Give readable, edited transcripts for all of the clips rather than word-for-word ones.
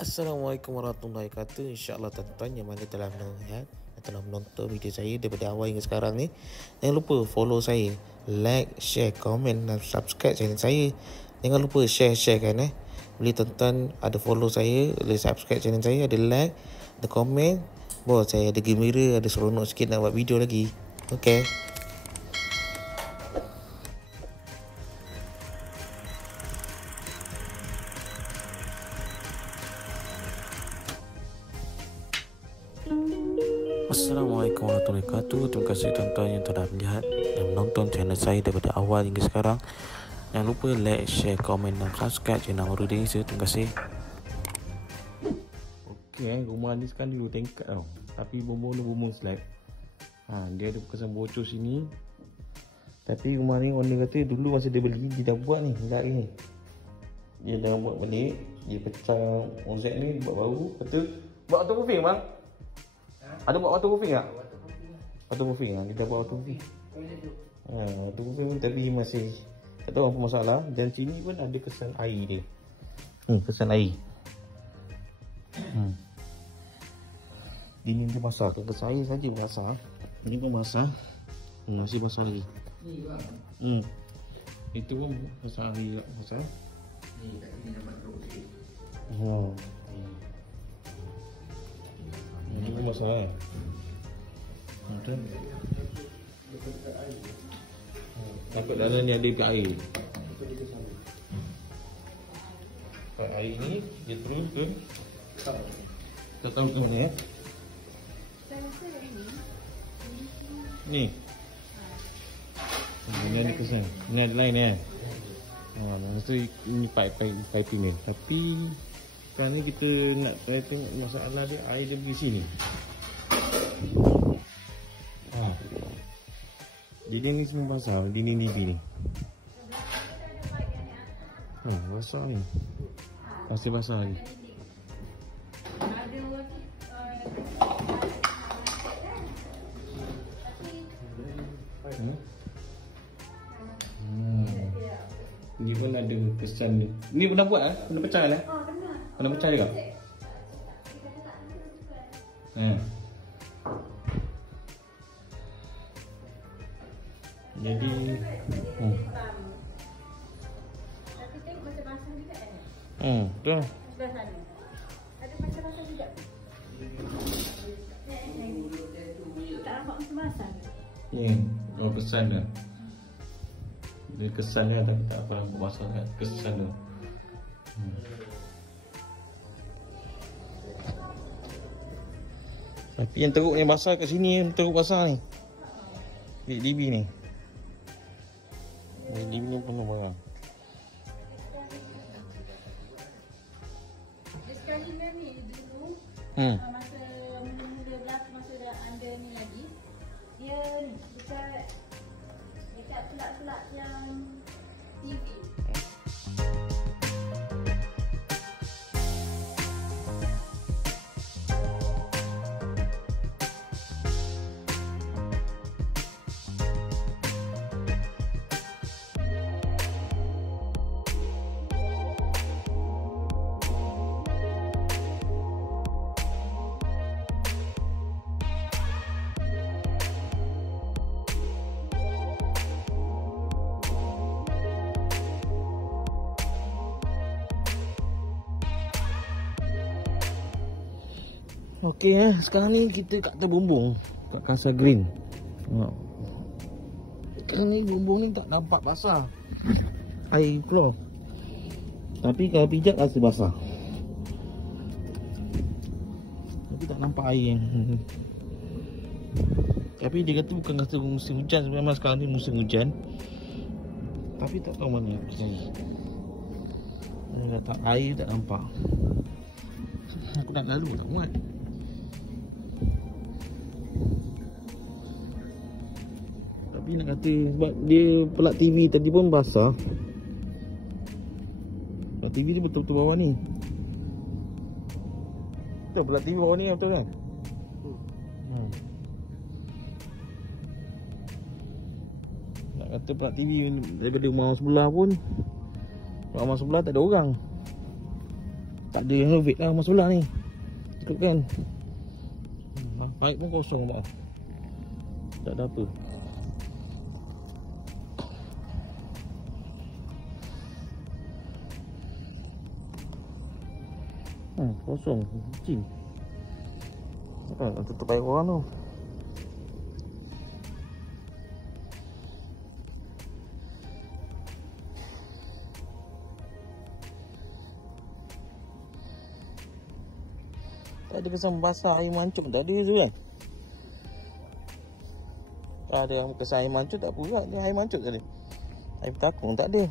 Assalamualaikum warahmatullahi wabarakatuh. InsyaAllah tuan-tuan yang mana telah melihat dan telah menonton video saya daripada awal hingga sekarang ni, jangan lupa follow saya, like, share, komen dan subscribe channel saya. Jangan lupa share kan boleh tuan-tuan ada follow saya, boleh subscribe channel saya, ada like, ada komen. Bawa saya ada gembira, ada seronok sikit nak buat video lagi. Okay. Assalamualaikum warahmatullahi wabarakatuh. Terima kasih tuan-tuan yang telah melihat dan menonton channel saya daripada awal hingga sekarang. Jangan lupa like, share, komen dan subscribe channel Baru Desa. Terima kasih. Okey, rumah ni sekarang dulu tingkat tau. Tapi bumbung slab. Dia ada kesan bocor sini. Tapi rumah ni owner kata dulu masa dia beli dia dah buat ni, enggak ni. Dia dah buat balik, dia pecah OZ ni, buat baru. Kata buat waterproofing bang. Ada buat waterproofing tak? Waterproofing lah. Kita buat waterproofing. Waterproofing pun tapi masih tak tahu apa masalah. Dan sini pun ada kesan air dia. Kesan air. Dinding tu basah. Kesan air saja basah. Ini pun basah. Masih basah lagi. Ni bang. Itu pun kesan air basah. Ni kat sini dapat teruk sikit. Ini pun masalah. Takut dalam ni ada ikat air. Ikat air ni dia terus ke tak tahu ke mana ni. Ini ada kesan. Ini ada lain masa ini pipe ni. Tapi sekarang ni kita nak tengok masalah dia, air dia pergi sini. Dinding ni semua basah, dinding TV ni. Basah ni. Masih basah lagi. Ni pun ada kesan ni. Ni pernah buat Pernah pecah lah? Pernah pecah juga? Jadi tapi tengok macam basah juga kan? Betul. Sebelah sana. Ada macam basah juga. Tak nampak macam basah ke? Kesan dia. Dia kesan dia tak apa nampak basah kan? Kesan dia. Tapi yang teruk yang basah kat sini, yang teruk basah ni. DB ni. DB ni penuh barang. Sekali ni dulu masa mula berlaku masa dah under ni lagi, dia dekat pelak-pelak yang TV. Okey sekarang ni kita kat atas bumbung, kat Casa Green. Sekarang ni bumbung ni tak nampak basah. Air keluar. Tapi kalau pijak rasa basah. Tapi tak nampak air yang tapi dia kata bukan rasa musim hujan. Memang sekarang ni musim hujan. Tapi tak tahu mana nak percaya. Dia kata air tak nampak. Aku nak lalu tak muat. Tapi nak kata sebab dia pelak TV tadi pun basah. Pelak TV dia betul-betul bawah ni. Betul pelak TV bawah ni betul kan? Nak kata pelak TV daripada rumah sebelah pun, rumah sebelah tak ada orang. Tak ada yang renovate lah rumah sebelah ni. Ikut kan. Baik pun kosong bang. Tak ada apa. Kosong. Kucing. Nak tutup air orang tu. Tak ada kesan basah air mancung. Tak ada tu kan. Tak ada kesan air mancung. Tak apa juga. Ni air mancung tadi. Air bertakung tak ada.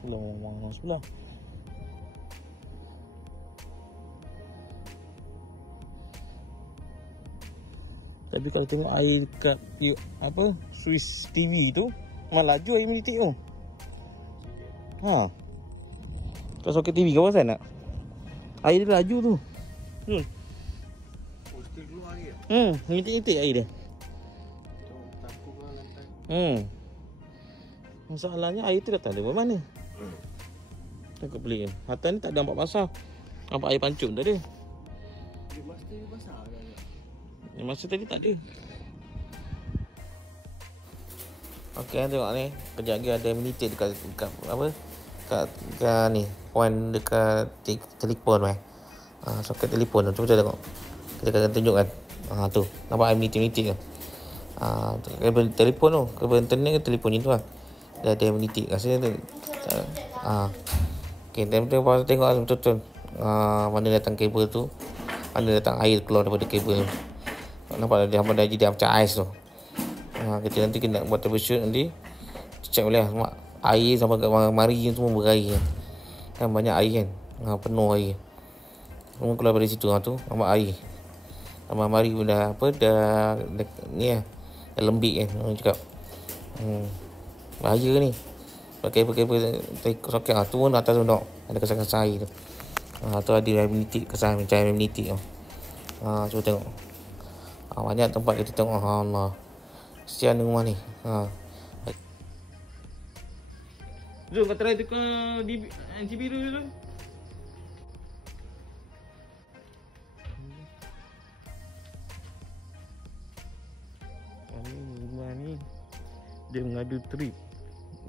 Ni sebelah. Tapi kalau tengok air dekat apa Swiss TV tu, malah laju air menitik tu. Kau soket TV kau pasal nak? Air dia laju tu. Still keluar air. Menitik-menitik air dia. Takut lah lantai. Masalahnya air tu datang dari mana? Takut pelik kan. Hatta ni tak ada nampak basah. Nampak air pancung tak ada. Dia master dia basah kan? Yang masa tadi tak ada. Okey, tengok ni. Kejap lagi ada menitik dekat apa? Dekat ni. Point dekat telefon weh. Soket telefon tu. Cuba tengok. Kita akan tunjukkan. Tu. Nampak air menitik-menitik tu. Kabel telefon tu. Kabel internet ke telefon ni tu lah. Dia ada menitik. Rasanya tu. Okey, tengok betul-betul. Mana datang kabel tu. Mana datang air keluar daripada kabel tu. Nampak dia jadi macam ais tu. Kita nanti kena buat troubleshoot nanti. Check boleh lah. Air sampai kat mari semua berair kan. Banyak air kan. Penuh air. Semua keluar dari situ tu. Nampak air. Sama mari pun dah apa dah ni lah. Dah lembik kan orang cakap. Bahaya ni. Pakai soket tu pun atas tu nak ada kesan-kesan air tu. Tu ada air menitik, kesan macam air menitik tu. Cuba tengok. Banyak tempat kita tengok. Allah. Kesian rumah ni. Zul, kau try tukar NC biru tu. Rumah ni dia mengadu trip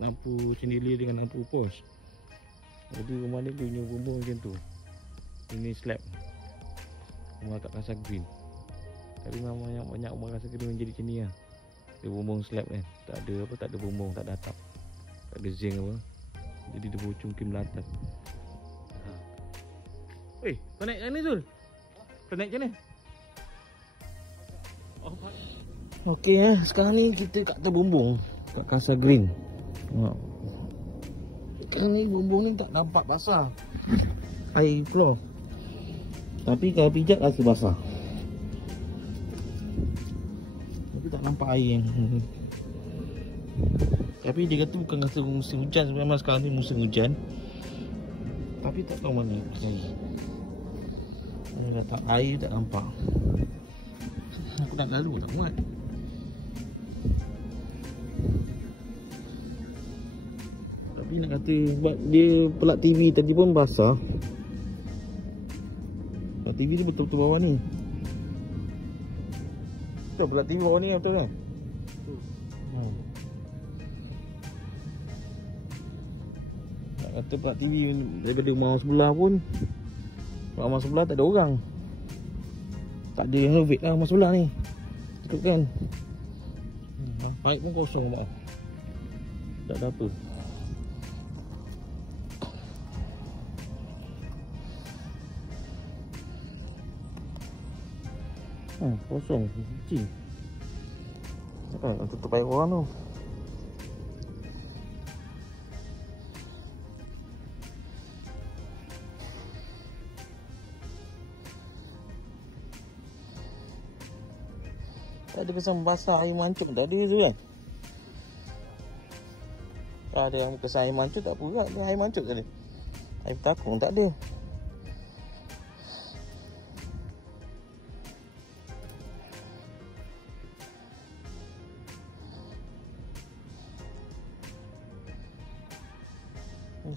lampu cendela dengan lampu pos. Jadi rumah ni dia punya bumbung macam tu. Ini slab. Rumah kat Kasar Green. Tapi memang banyak rumah Kasar Green jadi macam ni lah. Dia bumbung slab kan. Tak ada apa, tak ada bumbung, tak ada atap. Tak ada zinc apa. Jadi dia bercungkim latas. Weh, kau naik kat mana Zul? Kau naik kat mana? Okey sekarang ni kita kat atas bumbung kat Kasar Green. Sekarang ni bumbung ni tak nampak basah. Air keluar. Tapi kalau pijak rasa basah. Tapi tak nampak air yang tapi dia kata bukan rasa musim hujan. Memang sekarang ni musim hujan. Tapi tak tahu mana air. Mana datang air tak nampak. Aku nak lalu tak muat. Tapi nak kata sebab dia pelak TV tadi pun basah. Pelak TV dia betul-betul bawah ni. Betul pelak TV bawah ni betul kan? Nak kata pelak TV daripada rumah sebelah pun, rumah sebelah tak ada orang. Tak ada yang renovate lah rumah sebelah ni. Betul kan? Baik pun kosong bang. Tak ada apa. Kosong. Kucing. Nak tutup air orang tu. Tak ada kesan basah air mancung. Tak ada tu kan. Tak ada yang kesan air mancung. Tak apa juga. Ni air mancung tadi. Air bertakung tak ada.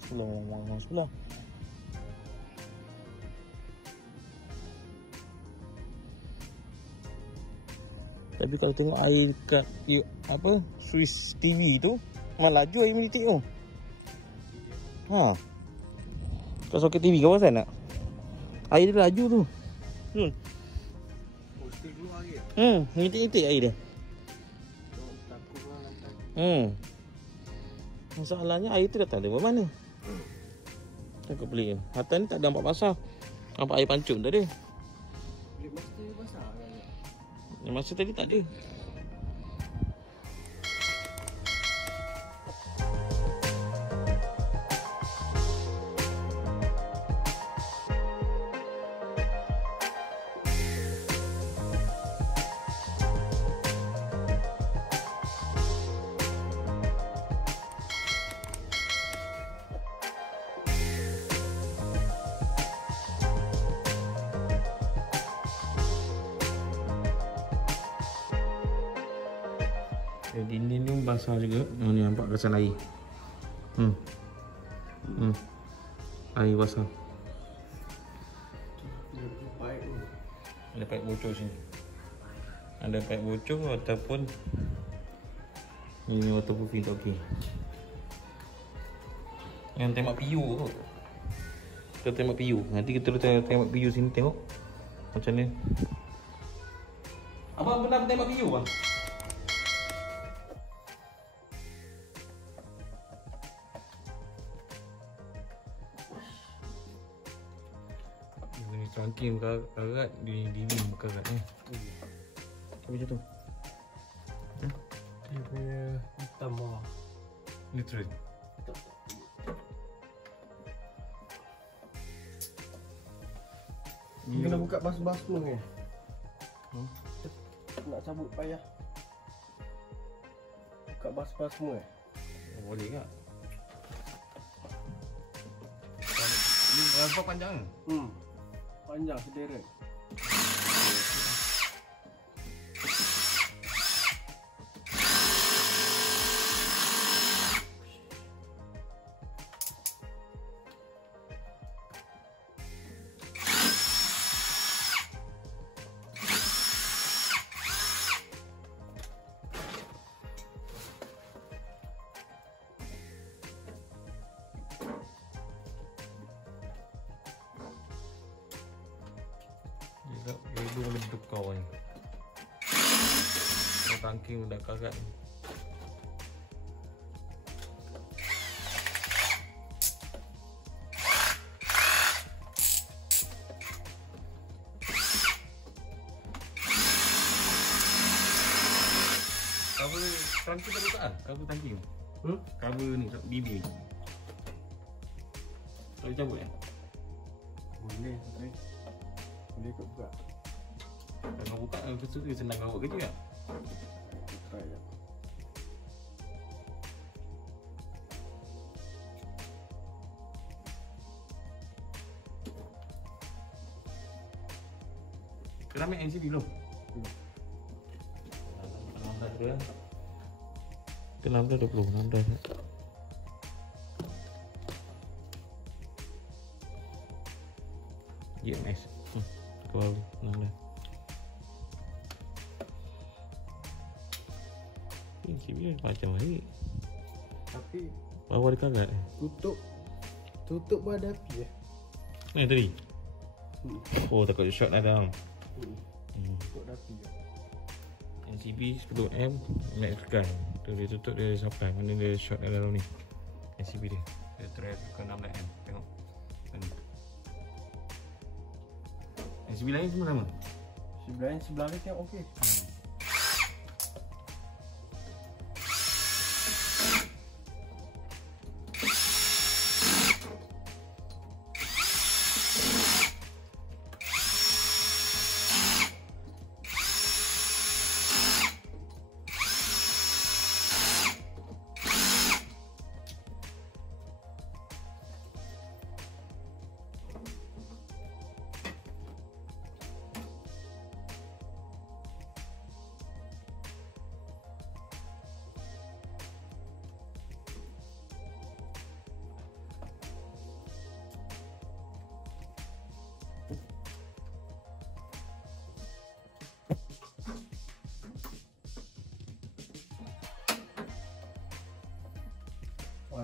Sebelah. Tapi kalau tengok air kat apa Swiss TV tu, malah laju air menitik tu. Ha. Kau soket TV kau pasal nak? Air dia laju tu. Oh, still keluar lagi. Menitik-menitik air dia. Takut lah lantai. Masalahnya air tu datang dari mana? Takut pelik. Atas ni tak ada nampak basah. Nampak air pancung tak ada. Bilik master basah kan? Yang masa tadi tak ada. Dinding tu basah juga. Ni nampak kesan air. Air basah. Ada paip bocor sini. Ada paip bocor ataupun ini waterproofing tak okey. Yang tembak PU tu. Kita tembak PU. Nanti kita tembak PU sini tengok macam ni. Abang pernah tembak PU bang? Ni cangking karat di dinding karat ni. Macam tu. Dia punya hitam bawah. Neutral. Kena buka bas-bas semua ni. Nak cabut payah. Buka bas-bas semua Boleh tak? Ni berapa panjang? Panjang sederet. Dia dulu leduk kau ni. Kau tangking dah karat ni. Cover tangki tak buka ah? Cover tangki tu? Cover ni, bibi ni. Tak boleh cabut Boleh, boleh ikut buka. Kalau buka, dia senang kau buat kerja tak? Try je. Kena ambil NCB belum? Ke 16 GMS. Kau 16. NCB macam ni. Tapi Bawah dia karat. tutup pun ada api Ni tadi. Oh, takut short ada. Tutup ada api NCB 10M max gun. Tu dia tutup dia sampai mana dia short dalam ni. NCB dia. Dia try ke 16M. Tengok. Ni. NCB lain semua sama. Sebelah ni tengok okey.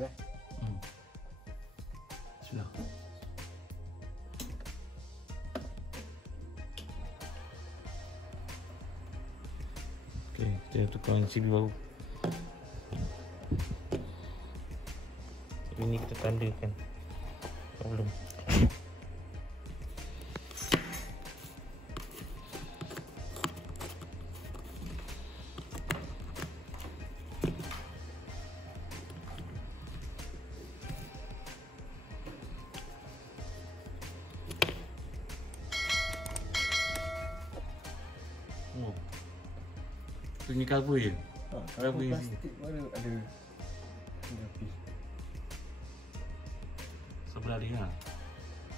Boleh. Sudah. Okey, kita tukar NCB baru. Ini kita tandakan problem. Oh. Tu ni cover je. Kalau Cover isi. plastik baru ada rapi. Sebelah dia lah.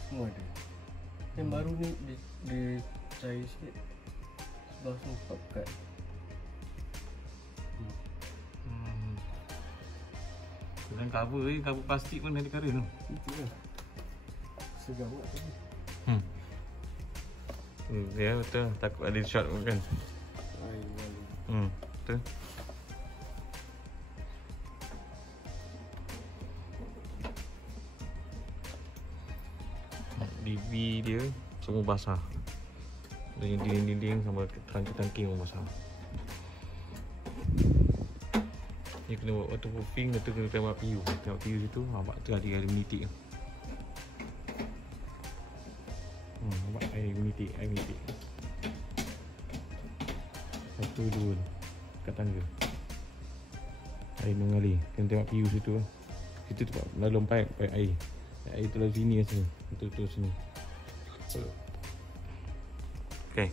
Semua ada. Yang baru ni dia cair sikit. Sebelah semua pekat. Dan cover je, cover plastik pun ada kara tu. Itu lah. Segar buat tadi. Ya betul, takut ada shot pun kan. Air malu. Betul. DV dia semua basah. Dan dinding-dinding sama tangki-tangki pun basah. Ni kena buat waterproofing, lepas tu kena tembak PU. Tembak PU situ, nampak tu ada air menitik. Nampak air menitik. Satu, dua kat tangga. Air mengalir. Kena tembak PU situ lah. Situ tempat lalu pipe air. Air tu lalu sini sini. Betul-betul sini. Okay.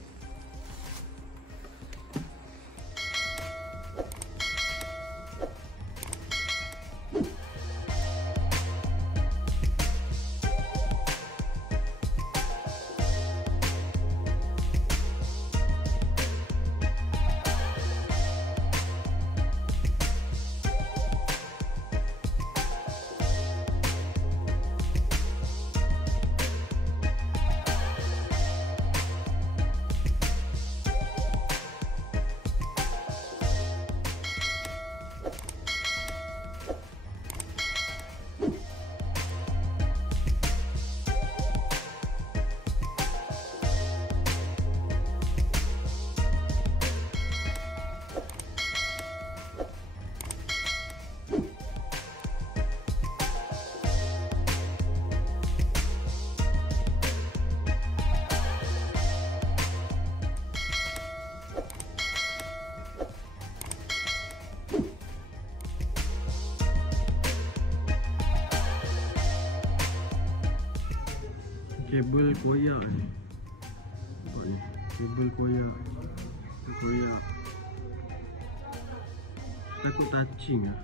Kabel koyak ni. Nampak ni. Kabel koyak. Takut touching lah.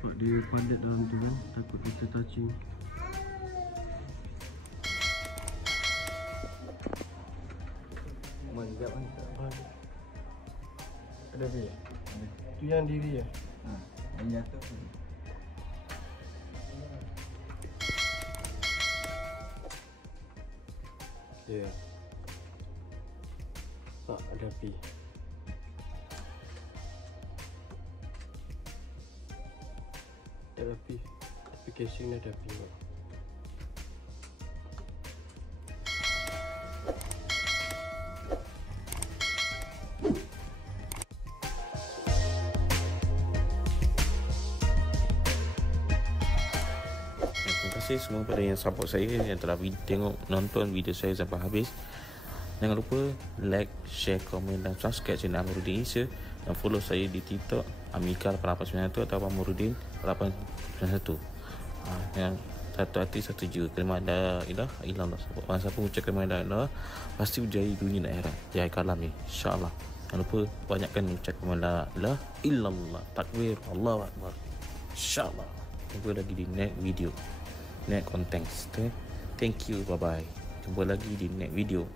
Nampak dia padat dalam tu kan. Takut kita touching. Mantap kan? Ada B? Tu yang diri ya? Yang jatuh tu. Ya. Tak ada api. Ada api. Tapi casing ni ada api tak? Terima kasih semua pada yang support saya, yang telah nonton video saya sampai habis. Jangan lupa like, share, komen dan subscribe channel Amirudin Asia, dan follow saya di TikTok Amikal 891 atau Amirudin 891. Yang satu hati satu jiwa. Kalimah la ilaha illallah. Siapa mengucap kalimah la ilaha illallah pasti berjaya dunia dan akhirat. Jaya kalam ni, insya-Allah. Jangan lupa banyakkan mengucap kalimah la ilaha illallah. Takbir, Allahu akbar. Insya-Allah. Jumpa lagi di next video, next content. Thank you, bye bye. Jumpa lagi di next video.